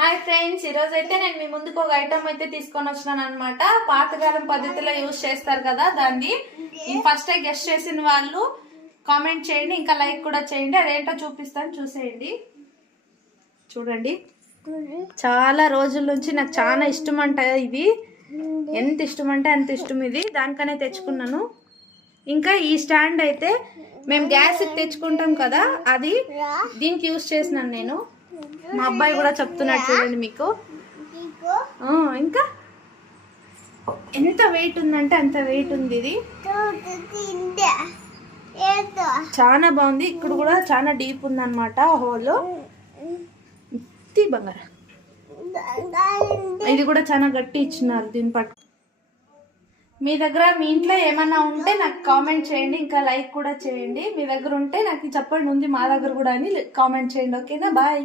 Hi friends, ఈ రోజు అయితే నేను మీ ముందుకు ఒక ఐటమ్ అయితే తీసుకొని వచ్చినాను అనమాట. పాతకాలం పద్ధతిలో యూజ్ చేస్తారు కదా, దాన్ని ఫస్ట్ గెస్ట్ చేసిన వాళ్ళు కామెంట్ చేయండి, ఇంకా లైక్ కూడా చేయండి. అదేంటో చూపిస్తాను, చూసేయండి. చూడండి, చాలా రోజుల నుంచి నాకు చాలా ఇష్టం అంట ఇది. ఎంత ఇష్టం అంటే అంత ఇష్టం ఇది. దానికనే తెచ్చుకున్నాను. ఇంకా ఈ స్టాండ్ అయితే మేము గ్యాస్ తెచ్చుకుంటాం కదా, అది దీనికి యూజ్ చేసినాను నేను. మా అబ్బాయి కూడా చెప్తున్నాడు చూడండి మీకు. ఇంకా ఎంత వెయిట్ ఉందంటే అంత వెయిట్ ఉంది ఇది. చాలా బాగుంది. ఇక్కడ కూడా చాలా డీప్ ఉంది అనమాట హోల్. బంగారు ఇది కూడా చాలా గట్టి ఇచ్చినారు. దీని పట్టు మీ దగ్గర మీ ఇంట్లో ఏమన్నా ఉంటే నాకు కామెంట్ చేయండి, ఇంకా లైక్ కూడా చేయండి. మీ దగ్గర ఉంటే నాకు చెప్పండి, ఉంది మా దగ్గర కూడా అని కామెంట్ చేయండి. ఓకేనా? బాయ్.